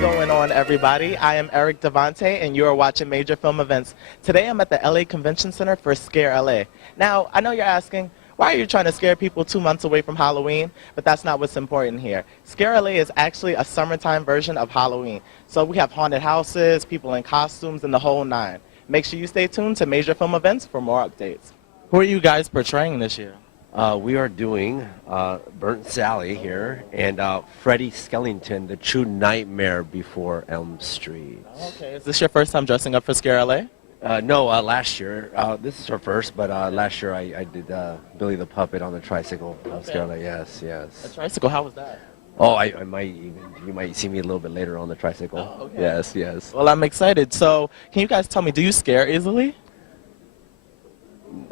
going on, everybody? I am Eric Devontae, and you are watching Major Film Events. Today, I'm at the LA Convention Center for Scare L.A. Now, I know you're asking, why are you trying to scare people 2 months away from Halloween? But that's not what's important here. Scare L.A. is actually a summertime version of Halloween. So we have haunted houses, people in costumes, and the whole nine. Make sure you stay tuned to Major Film Events for more updates. Who are you guys portraying this year? We are doing Burnt Sally here and Freddy Skellington, the true nightmare before Elm Street. Okay, is this your first time dressing up for Scare L.A.? No, last year. This is her first, but last year I did Billy the Puppet on the tricycle of Scare L.A. Yes, yes. A tricycle, how was that? Oh, I might even, you might see me a little bit later on the tricycle. Oh, okay. Yes, yes. Well, I'm excited. So, can you guys tell me, do you scare easily?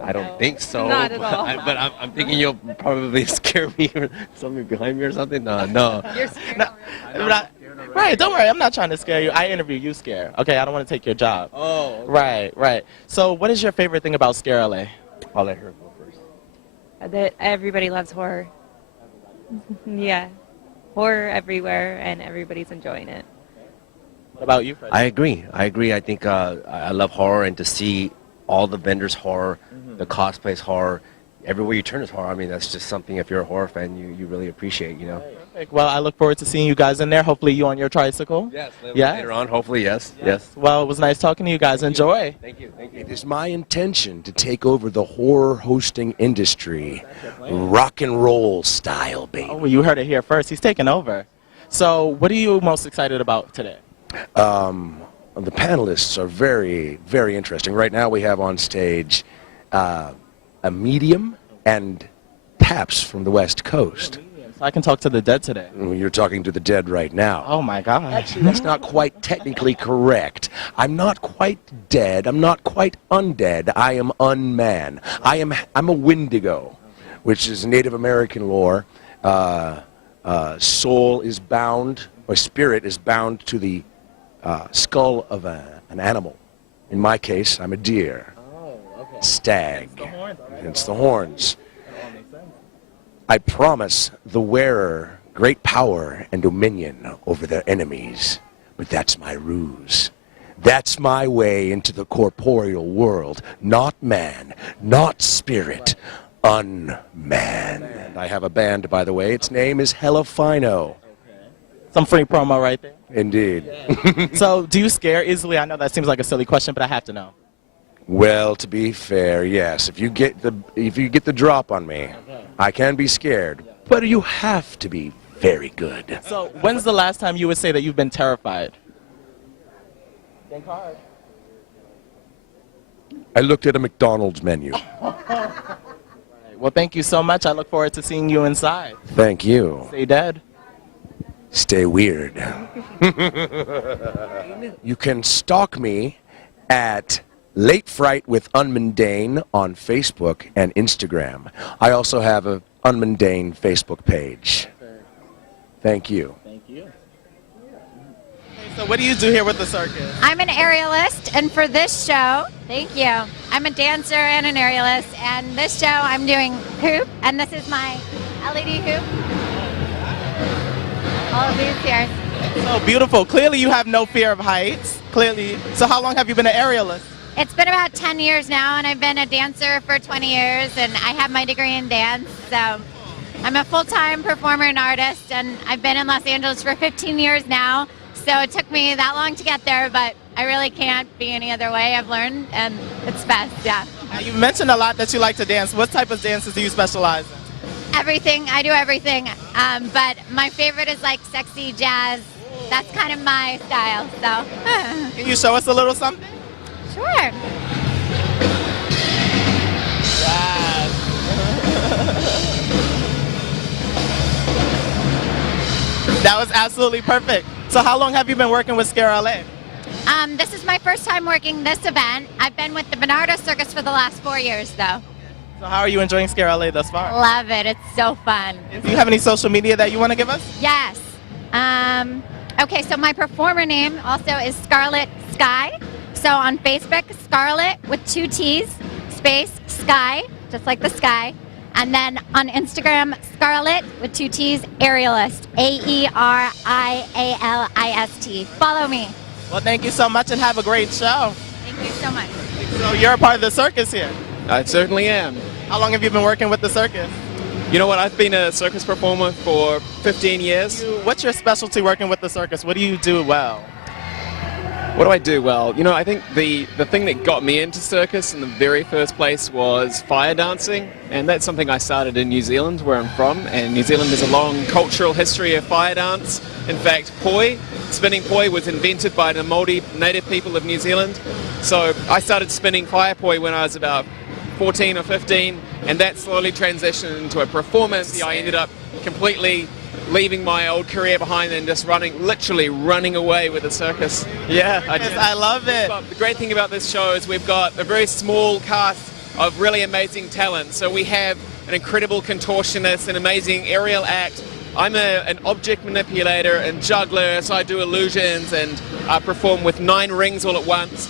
I don't think so. Not at all. But I'm thinking you'll probably scare me or something behind me or something. No. You're scared already. Right, don't worry. I'm not trying to scare you. I interview you scare. Okay, I don't want to take your job. Oh. Okay. Right. So what is your favorite thing about Scare L.A.? I'll let her go first. That everybody loves horror. Yeah. Horror everywhere, and everybody's enjoying it. What about you, Fred? I agree. I think I love horror, and to see all the vendors horror, the cosplays horror, everywhere you turn is horror. I mean, that's just something, if you're a horror fan, you really appreciate, you know. Perfect. Well, I look forward to seeing you guys in there. Hopefully you on your tricycle. Yes, yes. Later on, hopefully, yes. Yes. Well, it was nice talking to you guys. Enjoy. Thank you. It is my intention to take over the horror hosting industry, rock and roll style, baby. Oh, well, you heard it here first. He's taking over. So what are you most excited about today? The panelists are very, very interesting. Right now we have on stage a medium and Taps from the West Coast. So I can talk to the dead today. You're talking to the dead right now. Oh my God. Actually, that's not quite technically correct. I'm not quite dead. I'm not quite undead. I am unman. I'm a Wendigo, which is Native American lore. Soul is bound, or spirit is bound to the skull of an animal. In my case, I'm a deer. Oh, okay. Stag. It's the horns. Hence the horns. I promise the wearer great power and dominion over their enemies, but that's my ruse. That's my way into the corporeal world. Not man, not spirit, unman. I have a band, by the way. Its name is Hella Fino. Some free promo right there. Indeed. Yeah. So, do you scare easily? I know that seems like a silly question, but I have to know. Well, to be fair, yes. If you get the drop on me, I can be scared, but you have to be very good. So, when's the last time you would say that you've been terrified? Think hard. I looked at a McDonald's menu. Well, thank you so much. I look forward to seeing you inside. Thank you. Stay dead. Stay weird. You can stalk me at Late Fright with Unmundane on Facebook and Instagram. I also have an Unmundane Facebook page. Thank you. Thank you. Okay, so what do you do here with the circus? I'm an aerialist, and for this show, thank you, I'm a dancer and an aerialist, and this show I'm doing hoop, and this is my LED hoop. All of these here. So beautiful. Clearly you have no fear of heights. Clearly. So how long have you been an aerialist? It's been about 10 years now, and I've been a dancer for 20 years, and I have my degree in dance. So I'm a full-time performer and artist, and I've been in Los Angeles for 15 years now. So it took me that long to get there, but I really can't be any other way. I've learned, and it's best, yeah. Now, you mentioned a lot that you like to dance. What type of dances do you specialize in? Everything. I do everything. But my favorite is like sexy jazz. That's kind of my style, so. Can you show us a little something? Sure. Yes. That was absolutely perfect. So how long have you been working with Scare L.A.? This is my first time working this event. I've been with the Bernardo Circus for the last 4 years, though. So how are you enjoying Scare L.A. thus far? Love it. It's so fun. Do you have any social media that you want to give us? Yes. Okay, so my performer name also is Scarlet Sky. So on Facebook, Scarlet with 2 T's, space, Sky, just like the sky. And then on Instagram, Scarlet with 2 T's, Aerialist, Aerialist. Follow me. Well, thank you so much and have a great show. Thank you so much. So you're a part of the circus here. I certainly am. How long have you been working with the circus? You know what, I've been a circus performer for 15 years. What's your specialty working with the circus? What do you do well? What do I do well? You know, I think the thing that got me into circus in the very first place was fire dancing, and that's something I started in New Zealand, where I'm from, and New Zealand has a long cultural history of fire dance. In fact, poi, spinning poi, was invented by the Māori native people of New Zealand. So I started spinning fire poi when I was about 14 or 15, and that slowly transitioned into a performance. I ended up completely leaving my old career behind and just literally running away with the circus. Yeah, I love it. But the great thing about this show is we've got a very small cast of really amazing talent. So we have an incredible contortionist, an amazing aerial act. I'm an object manipulator and juggler, so I do illusions and perform with 9 rings all at once.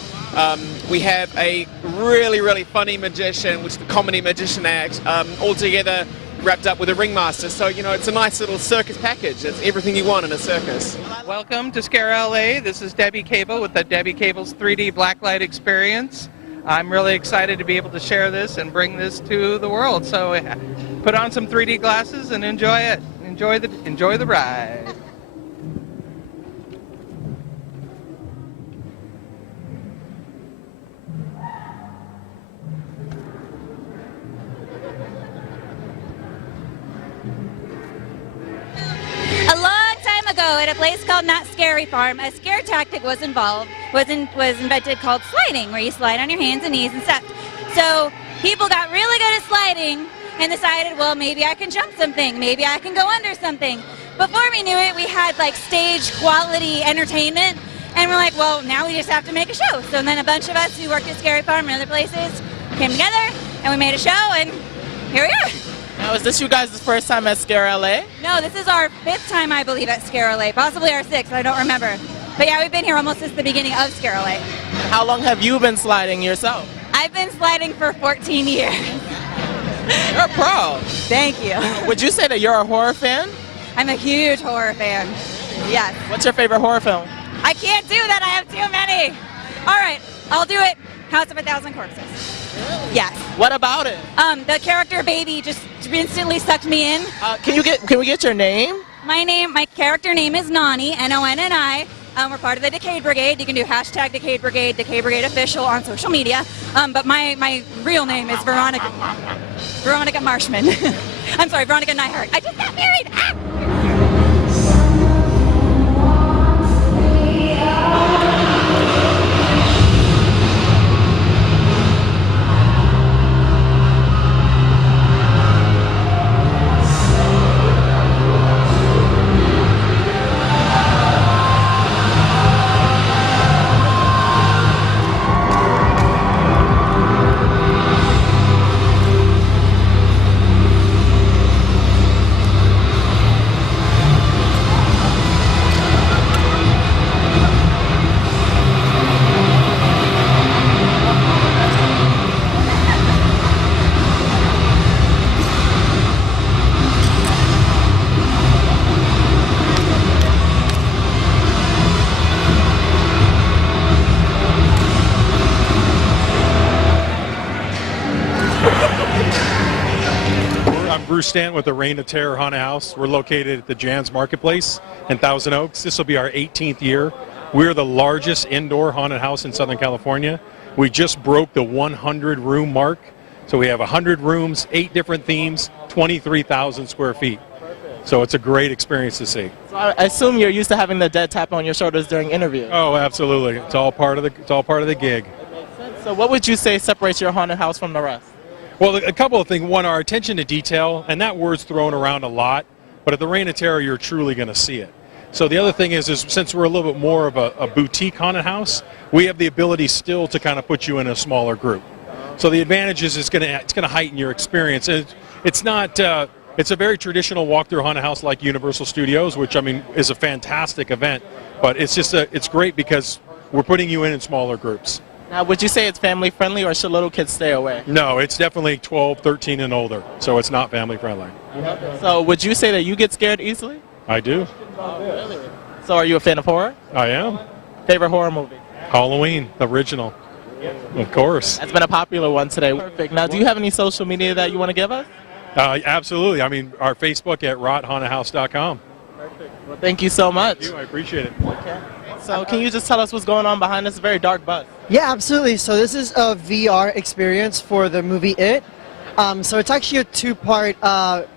We have a really, really funny magician, which is the comedy magician act, all together wrapped up with a ringmaster. So, you know, it's a nice little circus package. It's everything you want in a circus. Welcome to Scare L.A. This is Debbie Cable with the Debbie Cable's 3D Blacklight Experience. I'm really excited to be able to share this and bring this to the world. So put on some 3D glasses and enjoy it. Enjoy the ride. A long time ago, at a place called Not Scary Farm, a scare tactic was invented called sliding, where you slide on your hands and knees and stuff. So people got really good at sliding and decided, well, maybe I can jump something, maybe I can go under something. Before we knew it, we had like stage quality entertainment, and we're like, well, now we just have to make a show. So then a bunch of us who worked at Scary Farm and other places came together, and we made a show, and here we are. Now, is this you guys' first time at Scare L.A.? No, this is our 5th time, I believe, at Scare L.A., possibly our 6th, I don't remember. But yeah, we've been here almost since the beginning of Scare L.A. How long have you been sliding yourself? I've been sliding for 14 years. You're a pro. Thank you. Would you say that you're a horror fan? I'm a huge horror fan. Yes. What's your favorite horror film? I can't do that, I have too many. All right, I'll do it. House of a Thousand Corpses. Yes. What about it? The character Baby just instantly sucked me in. Can we get your name? My character name is Nani, Nonni. We're part of the Decade Brigade. You can do hashtag Decade Brigade, Decade Brigade Official on social media. But my real name is Veronica Marshman. I'm sorry, Veronica Nyhart. I just got married. Bruce Stanton with the Reign of Terror Haunted House. We're located at the Jan's Marketplace in Thousand Oaks. This will be our 18th year. We're the largest indoor haunted house in Southern California. We just broke the 100 room mark. So we have 100 rooms, 8 different themes, 23,000 square feet. So it's a great experience to see. So I assume you're used to having the dead tap on your shoulders during interviews. Oh, absolutely. It's all part of the gig. So what would you say separates your haunted house from the rest? Well, a couple of things. One, our attention to detail, and that word's thrown around a lot, but at the Reign of Terror, you're truly going to see it. So the other thing is since we're a little bit more of a boutique haunted house, we have the ability still to kind of put you in a smaller group. So the advantage is it's going to heighten your experience. It's not. It's a very traditional walk-through haunted house like Universal Studios, which I mean is a fantastic event, but it's just it's great because we're putting you in smaller groups. Now, would you say it's family friendly or should little kids stay away? No, it's definitely 12, 13, and older, so it's not family friendly. So would you say that you get scared easily? I do. So are you a fan of horror? I am. Favorite horror movie? Halloween, original. Of course. That's been a popular one today. Perfect. Now, do you have any social media that you want to give us? Absolutely. I mean, our Facebook at rothauntedhouse.com. Perfect. Well, thank you so much. Thank you. I appreciate it. Okay. So can you just tell us what's going on behind this very dark bus? Yeah, absolutely. So this is a VR experience for the movie It. So it's actually a two-part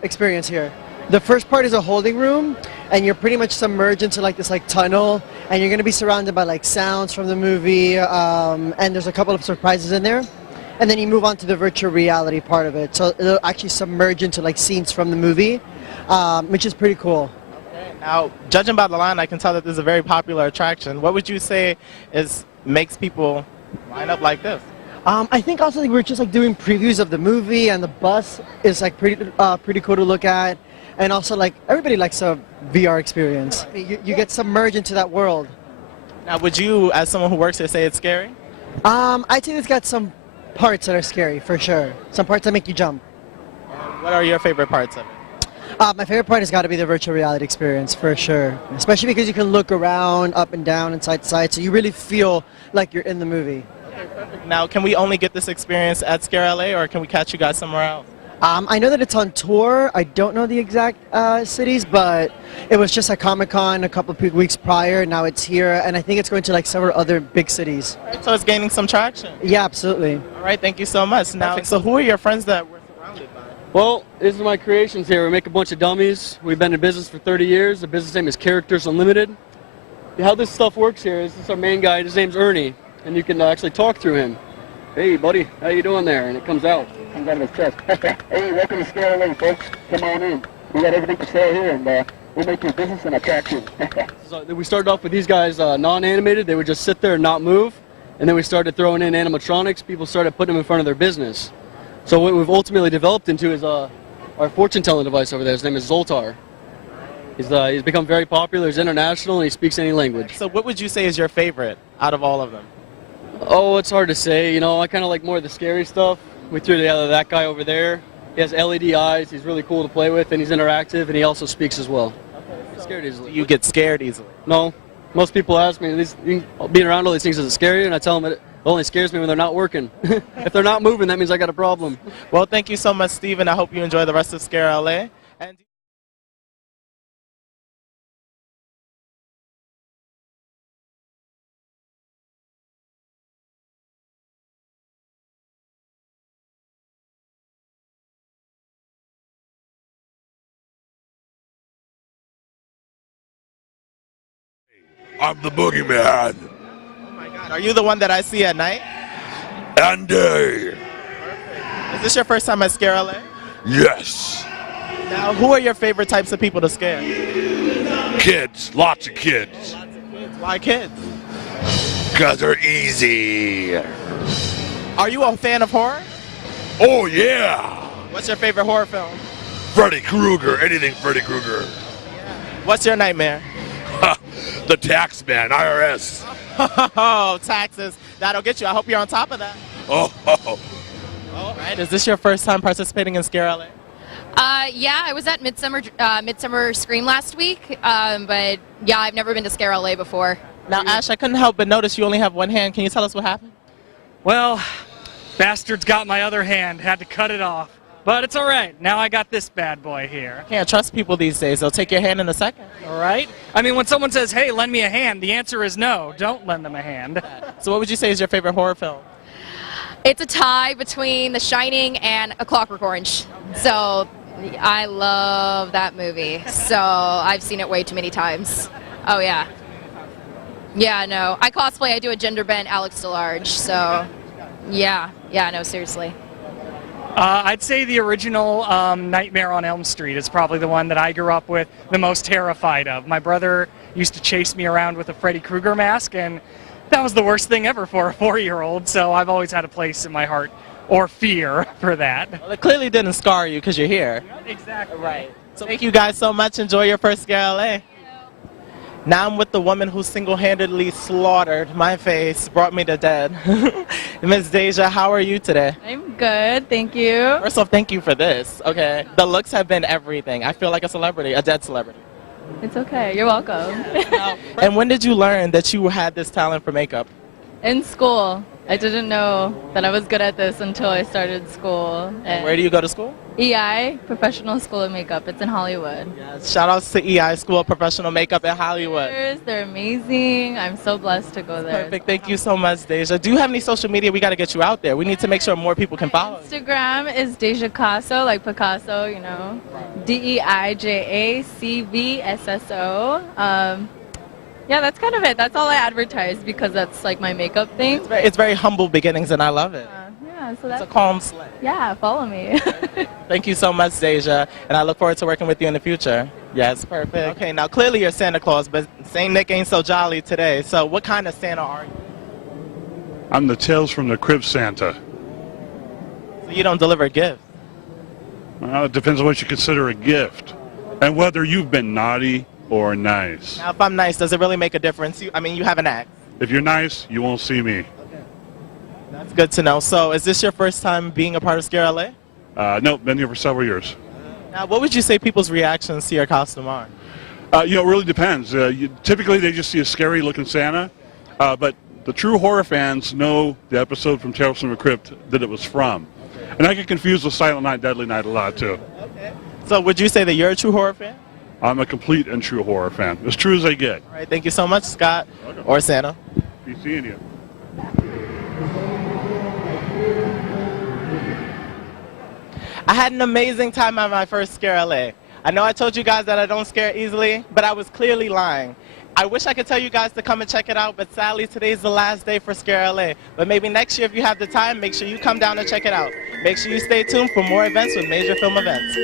experience here. The first part is a holding room, and you're pretty much submerged into like this tunnel, and you're going to be surrounded by like sounds from the movie, and there's a couple of surprises in there. And then you move on to the virtual reality part of it. So it'll actually submerge into like scenes from the movie, which is pretty cool. Now, judging by the line, I can tell that this is a very popular attraction. What would you say makes people line up like this? I think also we're just like doing previews of the movie, and the bus is like pretty cool to look at, and also like everybody likes a VR experience. You get submerged into that world. Now, would you, as someone who works here, say it's scary? I think it's got some parts that are scary for sure. Some parts that make you jump. What are your favorite parts of it? My favorite part has got to be the virtual reality experience for sure, especially because you can look around, up and down, and side to side, so you really feel like you're in the movie. Okay, perfect. Now, can we only get this experience at Scare L.A. or can we catch you guys somewhere else? I know that it's on tour. I don't know the exact cities, but it was just at Comic-Con a couple of weeks prior. Now it's here, and I think it's going to like several other big cities. Right, so it's gaining some traction. Yeah, absolutely. All right, thank you so much. Now, so who are your friends that we're surrounded by? Well, these are my creations here. We make a bunch of dummies. We've been in business for 30 years. The business name is Characters Unlimited. How this stuff works here is this is our main guy. His name's Ernie, and you can actually talk through him. Hey, buddy, how you doing there? And it comes out. Comes out of his chest. Hey, welcome to Scare L.A., folks. Come on in. We got everything to sell here, and we'll make your business an attraction. So we started off with these guys non-animated. They would just sit there and not move. And then we started throwing in animatronics. People started putting them in front of their business. So what we've ultimately developed into is our fortune-telling device over there. His name is Zoltar. He's become very popular. He's international, and he speaks any language. So what would you say is your favorite out of all of them? Oh, it's hard to say. You know, I kind of like more of the scary stuff. We threw together that guy over there. He has LED eyes. He's really cool to play with, and he's interactive, and he also speaks as well. Okay, Scared easily. You get scared easily? No. Most people ask me, being around all these things, does it scare you? And I tell them it only scares me when they're not working. If they're not moving, that means I got a problem. Well, thank you so much, Steven. I hope you enjoy the rest of Scare L.A. And I'm the boogeyman. oh my God, are you the one that I see at night? And day. Is this your first time at Scare L.A.? Yes. Now, who are your favorite types of people to scare? Kids. Lots of kids. Lots of kids. Why kids? Because they're easy. Are you a fan of horror? Oh, yeah. What's your favorite horror film? Freddy Krueger. Anything Freddy Krueger. What's your nightmare? The tax man, IRS. Oh, taxes. That'll get you. I hope you're on top of that. Oh. All right. Is this your first time participating in Scare L.A.? Yeah, I was at Midsummer Scream last week, but yeah, I've never been to Scare L.A. before. Now, Ash, I couldn't help but notice you only have one hand. Can you tell us what happened? Well, bastards got my other hand, had to cut it off. But it's all right. Now I got this bad boy here. Can't trust people these days. They'll take your hand in a second. All right? I mean, when someone says, hey, lend me a hand, the answer is no. Don't lend them a hand. So what would you say is your favorite horror film? It's a tie between The Shining and A Clockwork Orange. So I love that movie. So I've seen it way too many times. Oh, yeah. Yeah, no. I cosplay. I do a gender bent Alex DeLarge. So, yeah. Yeah, no, seriously. I'd say the original Nightmare on Elm Street is probably the one that I grew up with, the most terrified of. My brother used to chase me around with a Freddy Krueger mask, and that was the worst thing ever for a 4-year-old, so I've always had a place in my heart, or fear, for that. Well, it clearly didn't scar you because you're here. Exactly. Right. So thank you guys so much. Enjoy your first Scare L.A. Now I'm with the woman who single-handedly slaughtered my face, brought me to dead. Miss Deja, how are you today? I'm good, thank you. First off, thank you for this. Okay, the looks have been everything. I feel like a celebrity, a dead celebrity. It's okay, you're welcome. And when did you learn that you had this talent for makeup? In school, I didn't know that I was good at this until I started school. And Where do you go to school? EI, Professional School of Makeup. It's in Hollywood. Shout outs to EI School of Professional Makeup in Hollywood. They're amazing. I'm so blessed to go there. Perfect. Thank you so much, Deja. Do you have any social media? We got to get you out there. We need to make sure more people can follow. Instagram is Deja Casso, like Picasso, you know. DeijacVsso. Yeah, that's kind of it. That's all I advertise because that's like my makeup thing. It's very humble beginnings, and I love it. Yeah, so that's It's a calm slay. Yeah, follow me. Thank you so much, Deja, and I look forward to working with you in the future. Yes, perfect. Okay, now clearly you're Santa Claus, but Saint Nick ain't so jolly today. So what kind of Santa are you? I'm the Tales from the Crypt Santa. So you don't deliver gifts. Well, it depends on what you consider a gift and whether you've been naughty or nice. Now, if I'm nice, does it really make a difference? You have an act. If you're nice, you won't see me. That's good to know. So is this your first time being a part of Scare L.A.? Nope, been here for several years. Now, what would you say people's reactions to your costume are? It really depends. Typically, they just see a scary-looking Santa, but the true horror fans know the episode from Tales from the Crypt that it was from. And I get confused with Silent Night, Deadly Night a lot, too. So would you say that you're a true horror fan? I'm a complete and true horror fan, as true as they get. All right, thank you so much, Scott, or Santa. Be seeing you. I had an amazing time at my first Scare L.A. I know I told you guys that I don't scare easily, but I was clearly lying. I wish I could tell you guys to come and check it out, but sadly today's the last day for Scare L.A. But maybe next year if you have the time, make sure you come down and check it out. Make sure you stay tuned for more events with Major Film Events.